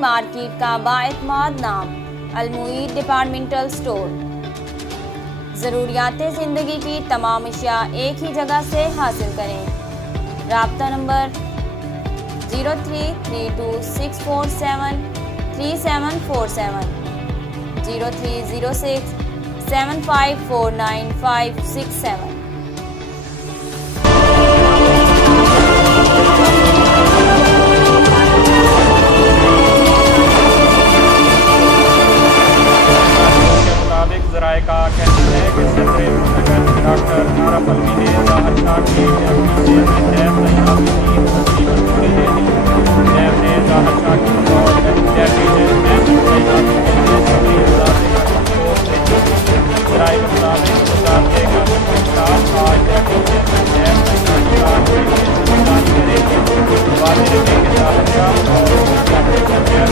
Market का बाएतमाद नाम अलमुईद departmental store. ज़रूरियात ज़िंदगी की तमाम अशिया एक ही जगह से हासिल करें। राब्ता नंबर 0332647347 030675495567। ज़राए का कहना है कि सदर नगर डॉक्टर आरफ अलवी ने ज़ाहिर किया कि अपनी जेल में नैब तैनात की तस्वीर जोड़ी दे दी। नैब ने ज़ाहिर किया कि और डेप्टी जेल में तैनात के लिए सभी वज़ारत को भेजी। ज़राए के मुताबिक वज़ारत कानून के खिलाफ आज डेप्टी जेल में नैब तैनात करेगी। वाज़ेह रहे कि ज़ाहिर किया और डेप्टी जेल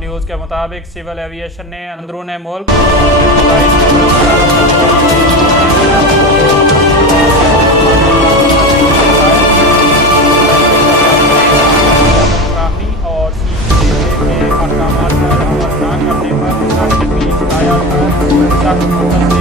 न्यूज़ के मुताबिक सिविल एविएशन ने अंदरून मुल्क और के अहकामात पर अमल न करने पर